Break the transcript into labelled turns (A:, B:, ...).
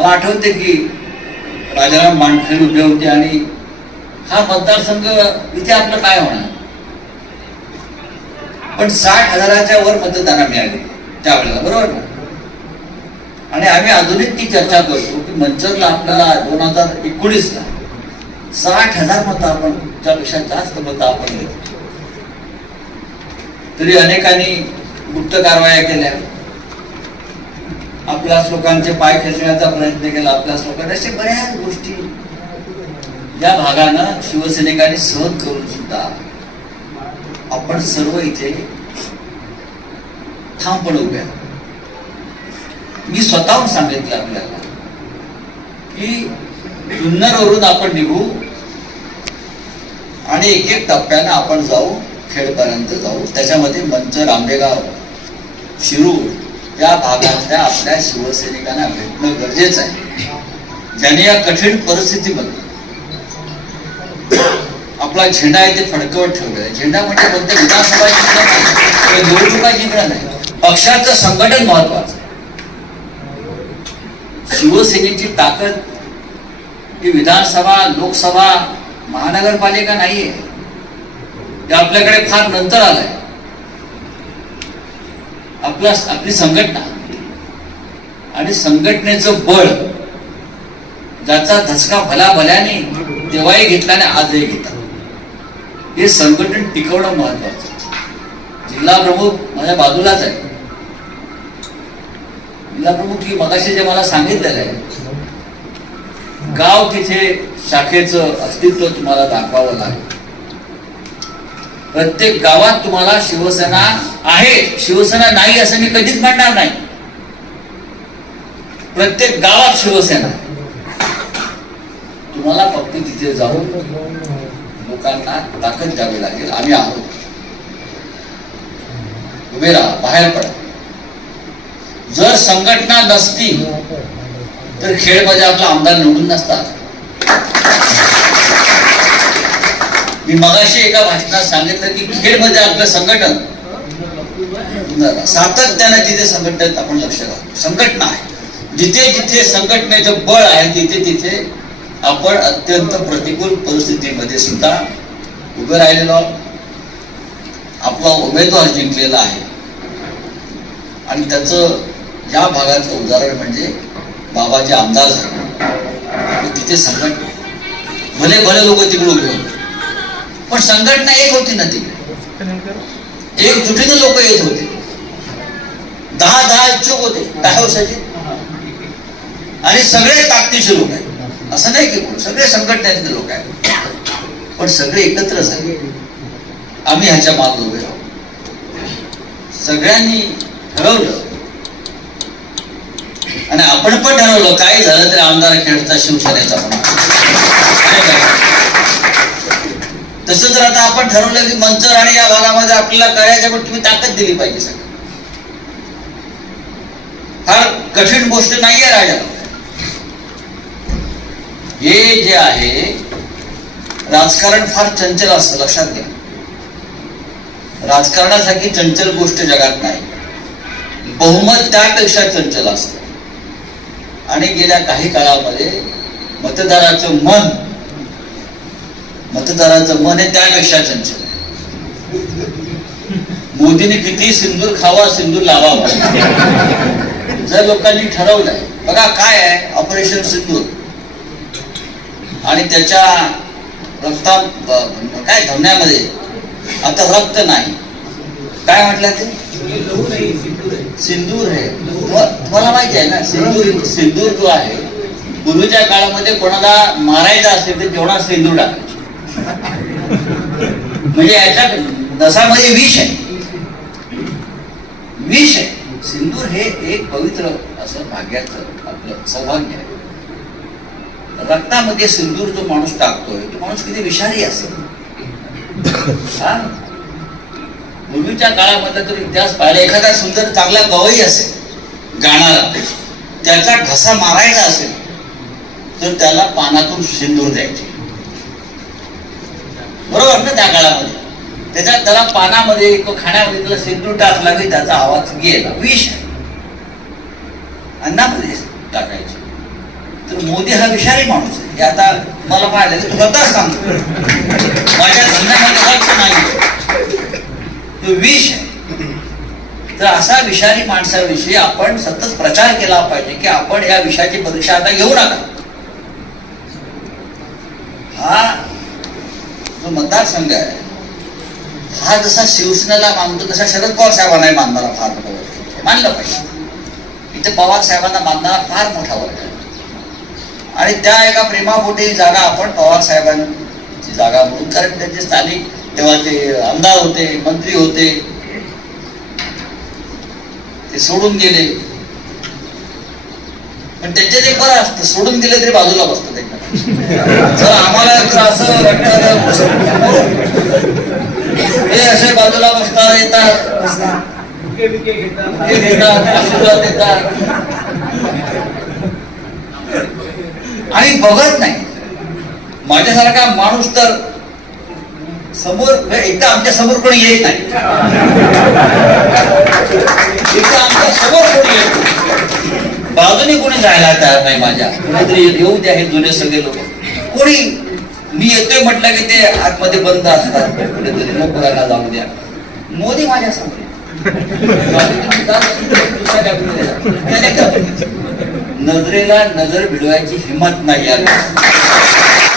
A: मला आठवते की राजाराम मानखरे उभे होते आणि हा मतदारसंघ इथे आपलं काय होणार? पण साठ हजाराच्या वर मतदाना मिळाली त्यावेळेला बरोबर ना आणि आम्ही अजूनही ती चर्चा करतो की मंचरला आपल्याला दोन हजार एकोणीसला साठ हजार मतं आपण त्यापेक्षा जास्त मतं आपण घेतली तरी अनेकांनी गुप्त कारवाया केल्या. आपल्याच लोकांचे पाय खेचण्याचा प्रयत्न केला आपल्याच लोकांना अशा बऱ्याच गोष्टी या भागानं शिवसैनिकांनी सहन करून सुद्धा आपण सर्व इथे ठामपणे उभ्या मी स्वतःहून सांगितलं आपल्याला की जुन्नरवरून आपण निघू आणि एक एक टप्प्यानं आपण जाऊ खेडपर्यंत जाऊ. त्याच्यामध्ये मंचर आंबेगाव शिरूर या भागातल्या आपल्या शिवसैनिकांना भेटणं गरजेचं आहे. ज्याने या कठीण परिस्थितीमध्ये आपला झेंडा आहे ते फडकवत ठेवलेला आहे. झेंडा म्हणजे फक्त विधानसभा जिंकणं नाही किंवा निवडणुका जिंकणं नाही. पक्षाचं संघटन महत्वाचं शिवसेनेची ताकद ही विधानसभा लोकसभा महानगरपालिका नाहीये. ते आपल्याकडे फार नंतर आलंय. आपला आपली संघटना. आणि संघटनेचं बळ ज्याचा धसका भला भल्याने तेव्हाही घेतला आणि आजही घेतला. हे संघटन टिकवणं महत्वाचं जिल्हा प्रमुख माझ्या बाजूलाच आहे. जिल्हा प्रमुख की मगाशी जे मला सांगितलेलं आहे गाव तिथे शाखेचं अस्तित्व तुम्हाला दाखवावं लागेल. प्रत्येक गावात तुम्हाला शिवसेना आहे. शिवसेना नाही असं मी कधीच म्हणणार नाही. प्रत्येक गावात शिवसेना तुम्हाला फक्त तिथे जाऊन लोकांना ताकद द्यावी लागेल. आम्ही आहोत. उभे राहा बाहेर पडा. जर संघटना नसती तर खेळमध्ये आपला आमदार निवडून नसतात. मी मगाशी एका भाषणात सांगितलं की खेळमध्ये आपलं संघटन सातत्याने तिथे संघटनेत आपण लक्ष घालतो संघटना आहे. जिथे जिथे संघटनेचं बळ आहे तिथे तिथे आपण अत्यंत प्रतिकूल परिस्थितीमध्ये सुद्धा उभे राहिलेलो आपला उमेदवार जिंकलेला आहे. आणि त्याचं या भागाचं उदाहरण म्हणजे बाबाचे आमदार झाले तिथे संघटना भले भले लोक तिकडे उभे होते. पण संघटना एक होती ना तिकडे एकजुटीने लोक येत होते. दहा दहा इच्छुक होते दहा वर्षाचे. आणि सगळे ताकदीचे लोक आहेत. असं नाही की सगळे संघटनेतले लोक आहेत. पण सगळे एकत्र झाले. आम्ही ह्याच्या मागे उभे राहू. सगळ्यांनी ठरवलं. आणि आपण पण ठरवलं काय झालं तरी आमदार खेळता शिवसेनेचा म्हणा तसं तर आता आपण ठरवलं की मंचर आणि या भागामध्ये आपल्याला करायचं पण तुम्ही ताकद दिली पाहिजे सगळं. फार कठीण गोष्ट नाहीये राजा. हे जे आहे राजकारण फार चंचल असतं लक्षात घ्या. राजकारणासाठी चंचल गोष्ट जगात नाही. बहुमत त्यापेक्षा चंचल असतं. आणि गेल्या काही काळामध्ये मतदाराचं मन मतदाराचं मन आहे त्यापेक्षा चंचल. आहे. मोदीने किती सिंदूर खावा सिंदूर लावावा जर लोकांनी ठरवलंय बघा काय आहे ऑपरेशन सिंदूर. आणि त्याच्या रक्ता काय धवण्यामध्ये आता रक्त नाही. काय म्हटलं ते? सिंदूर आहे. तुम्हाला माहिती आहे ना सिंदूर सिंदूर जो आहे पूर्वीच्या काळामध्ये कोणाला मारायचा असेल तर जेवढा सिंदूर टाकायचा. म्हणजे याच्या नसामध्ये विष आहे. विष आहे. सिंदूर हे एक पवित्र असं भाग्याचं आपलं सौभाग्य आहे. रक्तामध्ये सिंदूर जो माणूस टाकतोय तो माणूस किती विषारी असेल. हा? पूर्वीच्या काळामध्ये तर इतिहास पाहिला एखादा सुंदर चांगला गवई असेल गाणारा त्याचा घसा मारायचा असेल तर त्याला पानातून सिंदूर द्यायचे. बरोबर ना त्या काळामध्ये? त्याच्या त्याला पानामध्ये किंवा खाण्यामध्ये त्याला सिंदूर टाकला की त्याचा आवाज गेला. विष आहे. अन्नामध्ये टाकायचे. तर मोदी हा विषारी माणूस आहे. हे आता मला पाहिलं तर स्वतः सांगतो. माझ्या धंद्यामध्ये लक्ष नाही तो विष आहे. तर असा विषारी माणसाविषयी आपण सतत प्रचार केला पाहिजे की आपण या विषयाची परीक्षा आता घेऊ नका. हा मतदारसंघ आहे. हा जसा शिवसेनेला मानतो तसा शरद पवार साहेबांनाही मानणारा फार मोठा वर्ग मानलं पाहिजे. इथे पवार साहेबांना मानणारा फार मोठा वर्ग आहे. आणि त्या एका प्रेमापोटी जागा आपण पवार साहेबांची जागा म्हणून कारण त्यांचे स्थानिक तेव्हा ते आमदार होते मंत्री होते ते सोडून गेले. पण त्यांचे एक बरं असतं. सोडून गेले तरी बाजूला बसतं ते जर आम्हाला तर असं वाटतं हे असे बाजूला बसणार येतात. आशीर्वाद देतात. आणि बघत नाही. माझ्यासारखा माणूस तर समोर म्हणजे एकदा आमच्यासमोर कोणी येत नाही. बाजूने जायला तयार नाही माझ्या. कुणीतरी येऊ द्या हे जुने सगळे लोक. कोणी मी येतोय म्हटलं की ते आतमध्ये बंद असतात. कुठेतरी नको याला जाऊ द्या. मोदी माझ्यासमोर नजरेला नजर भिडवायची हिंमत नाही यार.